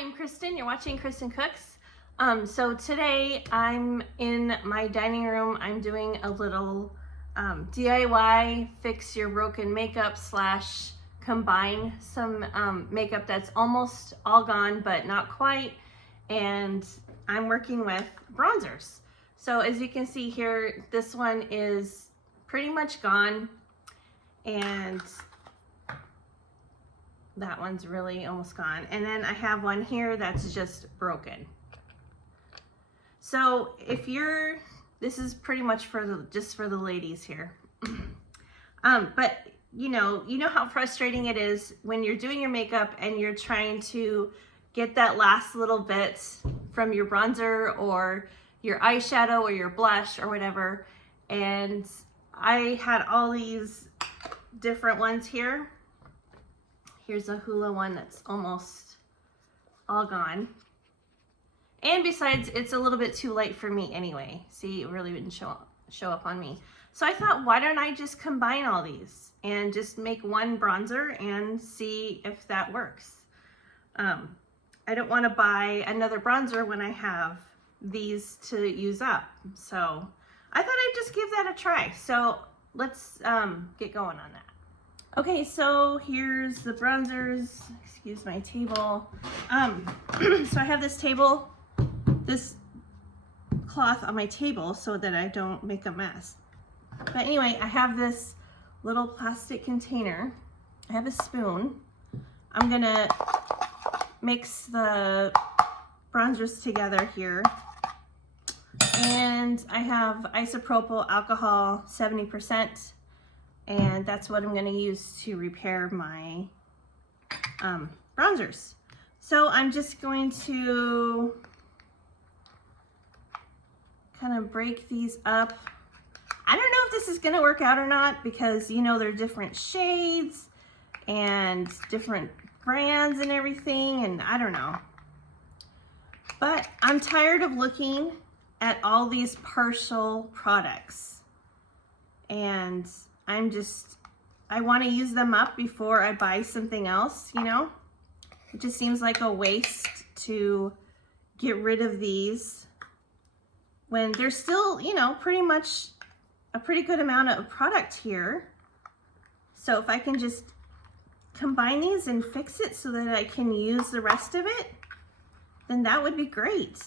I'm Kristen. You're watching Kristen Cooks. So today I'm in my dining room. I'm doing a little DIY fix your broken makeup slash combine some makeup that's almost all gone but not quite, and I'm working with bronzers. So as you can see here, this one is pretty much gone, and that one's really almost gone. And then I have one here that's just broken. So if you're, this is pretty much for just for the ladies here. But you know how frustrating it is when you're doing your makeup and you're trying to get that last little bit from your bronzer or your eyeshadow or your blush or whatever. And I had all these different ones here. Here's a Hoola one that's almost all gone. And besides, it's a little bit too light for me anyway. See, it really didn't show up on me. So I thought, why don't I just combine all these and just make one bronzer and see if that works. I don't want to buy another bronzer when I have these to use up. So I thought I'd just give that a try. So let's get going on that. Okay, so here's the bronzers. Excuse my table. So I have this cloth on my table so that I don't make a mess. But anyway, I have this little plastic container. I have a spoon. I'm gonna mix the bronzers together here. And I have isopropyl alcohol, 70%. And that's what I'm going to use to repair my bronzers. So I'm just going to kind of break these up. I don't know if this is going to work out or not, because they're different shades and different brands and everything, and I don't know. But I'm tired of looking at all these partial products, and I want to use them up before I buy something else, It just seems like a waste to get rid of these when there's still, pretty much a pretty good amount of product here. So if I can just combine these and fix it so that I can use the rest of it, then that would be great.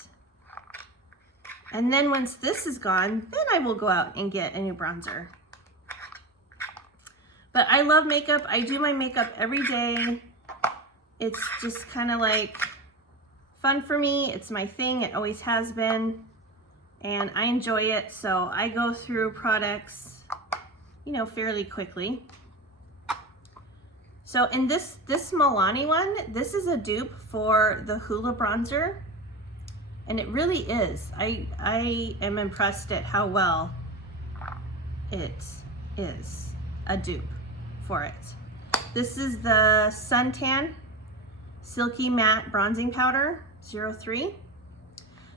And then once this is gone, then I will go out and get a new bronzer. But I love makeup. I do my makeup every day. It's just kind of like fun for me. It's my thing. It always has been. And I enjoy it. So I go through products, fairly quickly. So in this Milani one, this is a dupe for the Hoola bronzer. And it really is. I am impressed at how well it is a dupe for it. This is the Suntan Silky Matte Bronzing Powder 03.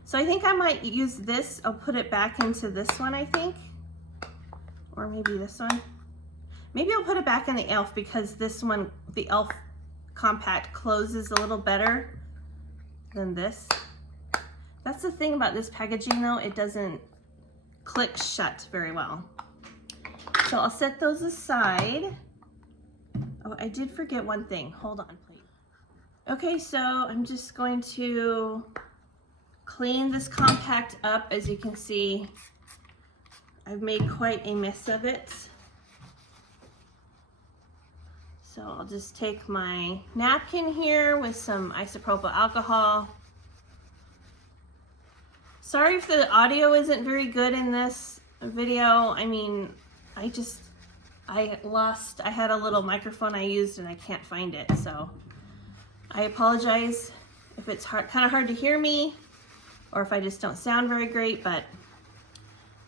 So I think I might use this. I'll put it back into this one, I think. Or maybe this one. Maybe I'll put it back in the e.l.f. because this one, the e.l.f. Compact, closes a little better than this. That's the thing about this packaging though, it doesn't click shut very well. So I'll set those aside. Oh, I did forget one thing. Hold on, please. Okay, so I'm just going to clean this compact up. As you can see, I've made quite a mess of it. So I'll just take my napkin here with some isopropyl alcohol. Sorry if the audio isn't very good in this video. I mean, I had a little microphone I used and I can't find it. So I apologize if it's kind of hard to hear me or if I just don't sound very great, but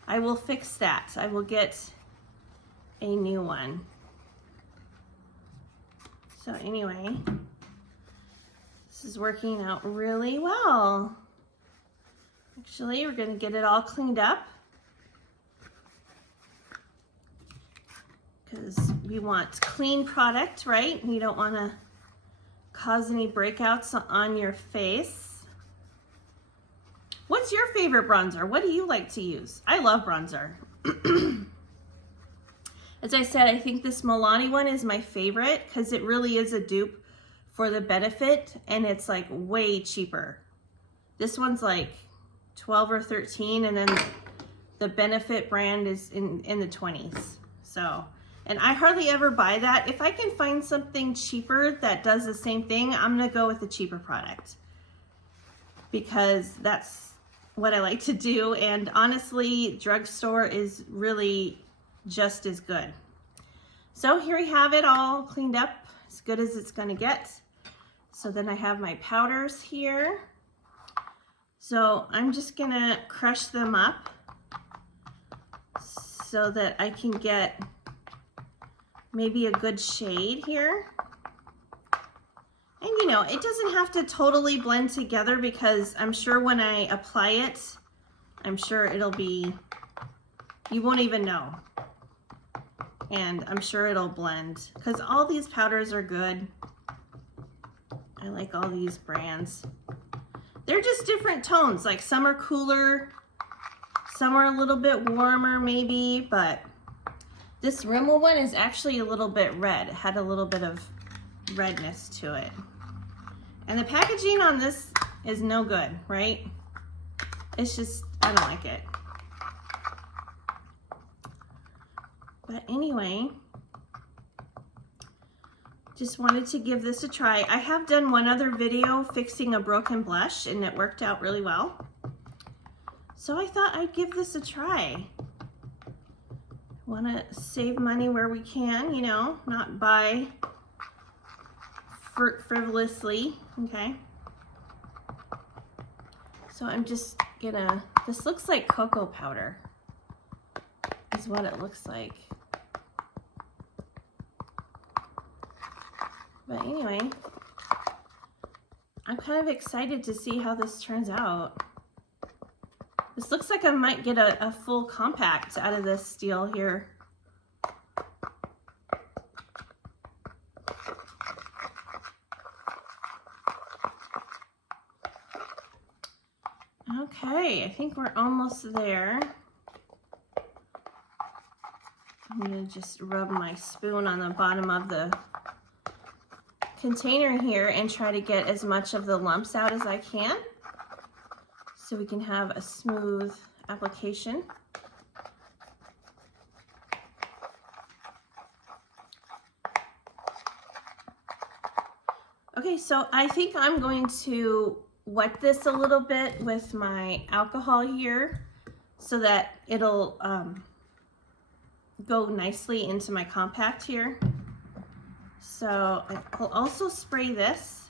I will fix that. I will get a new one. So anyway, this is working out really well. Actually, we're going to get it all cleaned up because we want clean product, right? We don't want to cause any breakouts on your face. What's your favorite bronzer? What do you like to use? I love bronzer. As I said, I think this Milani one is my favorite because it really is a dupe for the Benefit, and it's like way cheaper. This one's like 12 or 13, and then the Benefit brand is in the 20s. So, and I hardly ever buy that. If I can find something cheaper that does the same thing, I'm gonna go with the cheaper product because that's what I like to do. And honestly, drugstore is really just as good. So here we have it all cleaned up, as good as it's gonna get. So then I have my powders here. So I'm just gonna crush them up so that I can get maybe a good shade here. And you know, it doesn't have to totally blend together because I'm sure when I apply it, I'm sure it'll be, you won't even know. And I'm sure it'll blend because all these powders are good. I like all these brands. They're just different tones, like some are cooler, some are a little bit warmer maybe, but this Rimmel one is actually a little bit red. It had a little bit of redness to it. And the packaging on this is no good, right? It's just, I don't like it. But anyway, just wanted to give this a try. I have done one other video fixing a broken blush and it worked out really well. So I thought I'd give this a try. Want to save money where we can, you know, not buy frivolously, okay? So I'm just gonna, this looks like cocoa powder is what it looks like. But anyway, I'm kind of excited to see how this turns out. This looks like I might get a full compact out of this deal here. Okay, I think we're almost there. I'm gonna just rub my spoon on the bottom of the container here and try to get as much of the lumps out as I can so we can have a smooth application. Okay, so I think I'm going to wet this a little bit with my alcohol here so that it'll go nicely into my compact here. So I'll also spray this,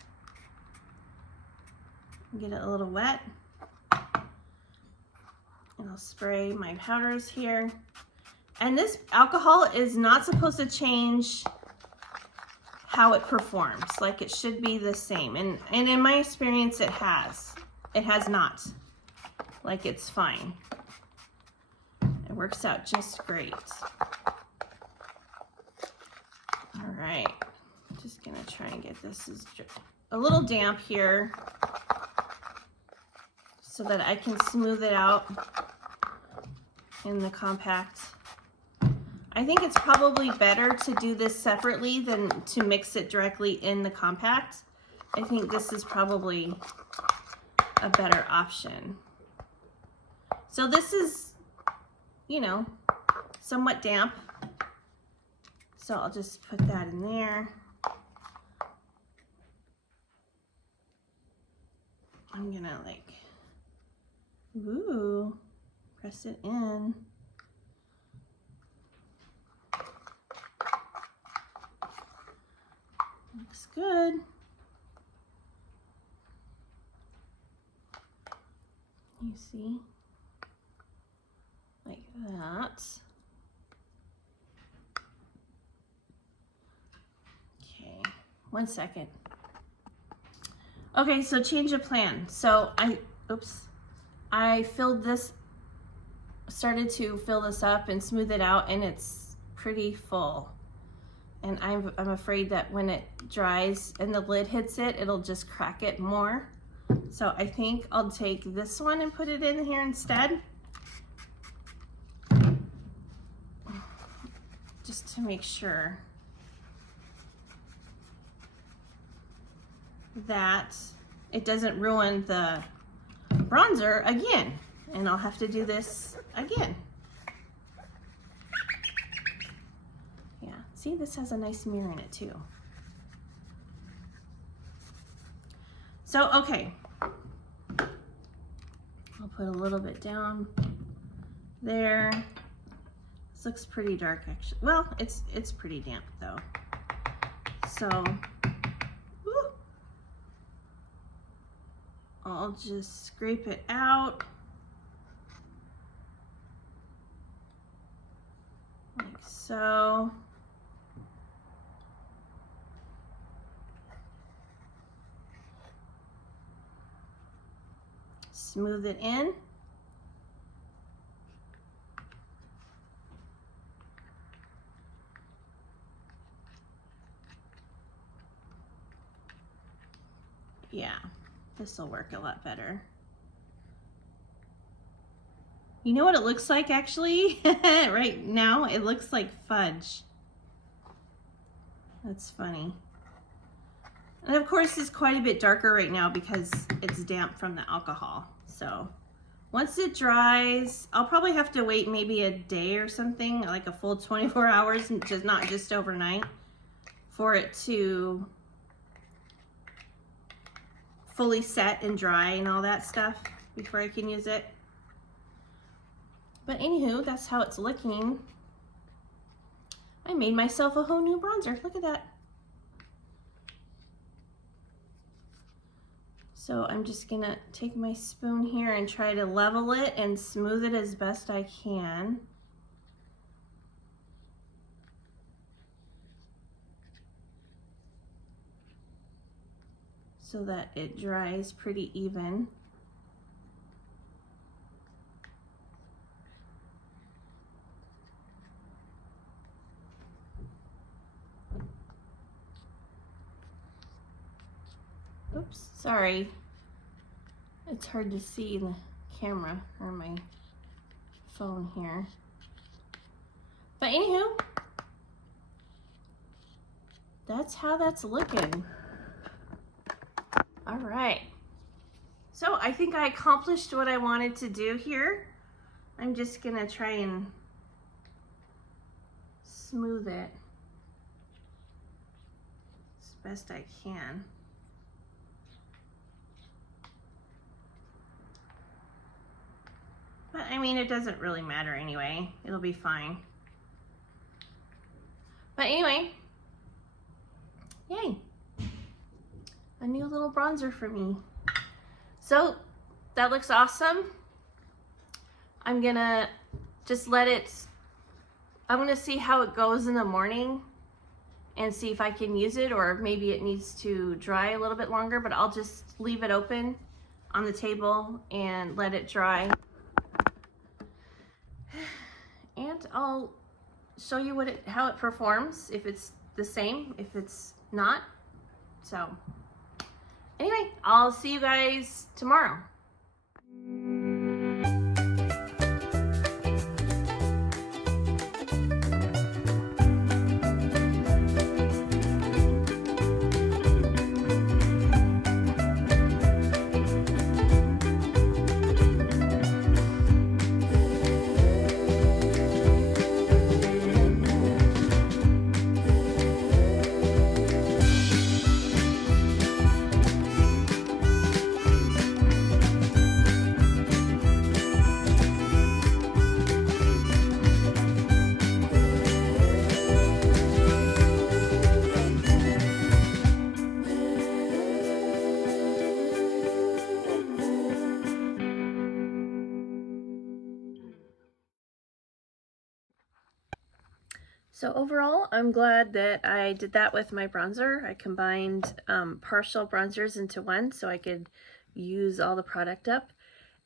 get it a little wet, and I'll spray my powders here. And this alcohol is not supposed to change how it performs. Like it should be the same. And in my experience, it has. It has not. Like it's fine. It works out just great. All right. Just gonna try and get this a little damp here so that I can smooth it out in the compact. I think it's probably better to do this separately than to mix it directly in the compact. I think this is probably a better option. So this is, you know, somewhat damp. So I'll just put that in there. I'm gonna like, ooh, press it in. Looks good. You see, like that. Okay, 1 second. Okay, so change of plan. So I filled this, started to fill this up and smooth it out, and it's pretty full. And I'm afraid that when it dries and the lid hits it, it'll just crack it more. So I think I'll take this one and put it in here instead. Just to make sure that it doesn't ruin the bronzer again. And I'll have to do this again. Yeah, see, this has a nice mirror in it too. So, okay. I'll put a little bit down there. This looks pretty dark actually. Well, it's pretty damp though. So, woo, I'll just scrape it out. Like so. Smooth it in. Yeah, this will work a lot better. You know what it looks like actually? Right now it looks like fudge. That's funny. And of course it's quite a bit darker right now because it's damp from the alcohol. So once it dries, I'll probably have to wait maybe a day or something, like a full 24 hours, and just not just overnight, for it to fully set and dry and all that stuff before I can use it. But anywho, that's how it's looking. I made myself a whole new bronzer. Look at that. So I'm just gonna take my spoon here and try to level it and smooth it as best I can. So that it dries pretty even. Oops, sorry. It's hard to see the camera or my phone here. But anywho, that's how that's looking. All right. So I think I accomplished what I wanted to do here. I'm just gonna try and smooth it as best I can. But I mean, it doesn't really matter anyway. It'll be fine. But anyway, yay. A new little bronzer for me. So that looks awesome. I'm gonna just let it, I'm gonna see how it goes in the morning and see if I can use it, or maybe it needs to dry a little bit longer, but I'll just leave it open on the table and let it dry. And I'll show you what how it performs, if it's the same, if it's not. So anyway, I'll see you guys tomorrow. So overall, I'm glad that I did that with my bronzer. I combined partial bronzers into one so I could use all the product up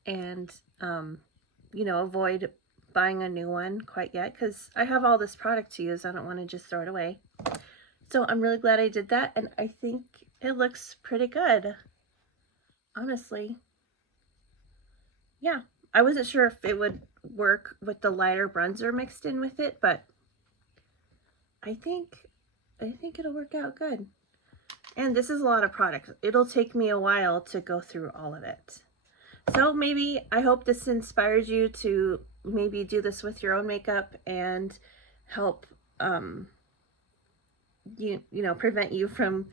and, you know, avoid buying a new one quite yet, because I have all this product to use. I don't want to just throw it away. So I'm really glad I did that, and I think it looks pretty good, honestly. Yeah, I wasn't sure if it would work with the lighter bronzer mixed in with it, but I think it'll work out good. And this is a lot of product. It'll take me a while to go through all of it. So maybe, I hope this inspires you to maybe do this with your own makeup and help you know, prevent you from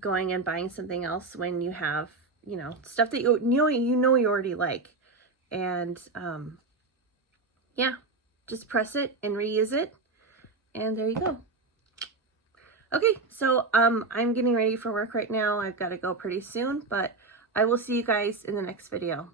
going and buying something else when you have, you know, stuff that you know you already like. And yeah, just press it and reuse it, and there you go. Okay, so I'm getting ready for work right now. I've got to go pretty soon, but I will see you guys in the next video.